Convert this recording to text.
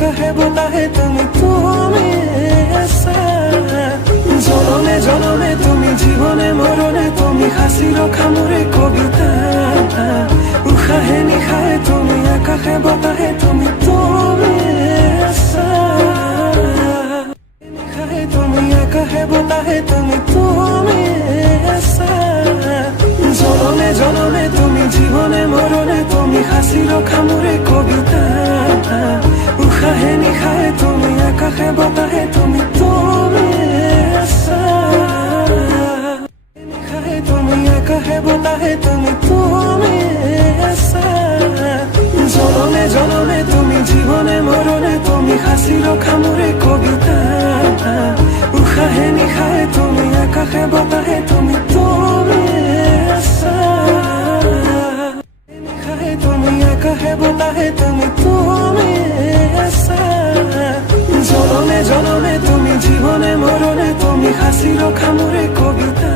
একা হে বতা হে তুমি ऐसा জনমে জনমে তুমি জীবনে মরণে তুমি হাসির খামুরে কবিতা উশাহে নিশাহে তুমি একা হে বতা হে তুমি ऐसा নিশাহে তুমি একা হে বতা হে তুমি ऐसा জনমে জনমে তুমি জীবনে মরণে তুমি হাসির খামুরে কবিতা উশাহে নিশাহে তুমি একা হে বতা হে তুমি ऐसा নিশাহে তুমি একা হে বতা হে তুমি ऐसा জনমে জনমে তুমি জীবনে মরণে তুমি হাসির খামুরে কবিতা উশাহে নিশাহে তুমি একা হে বতা হে তুমি ऐसा নিশাহে তুমি একা হে বতা হে তুমি ऐसा জনমে জনমে তুমি জীবনে মরণে তুমি হাসির খামুরে কবিতা।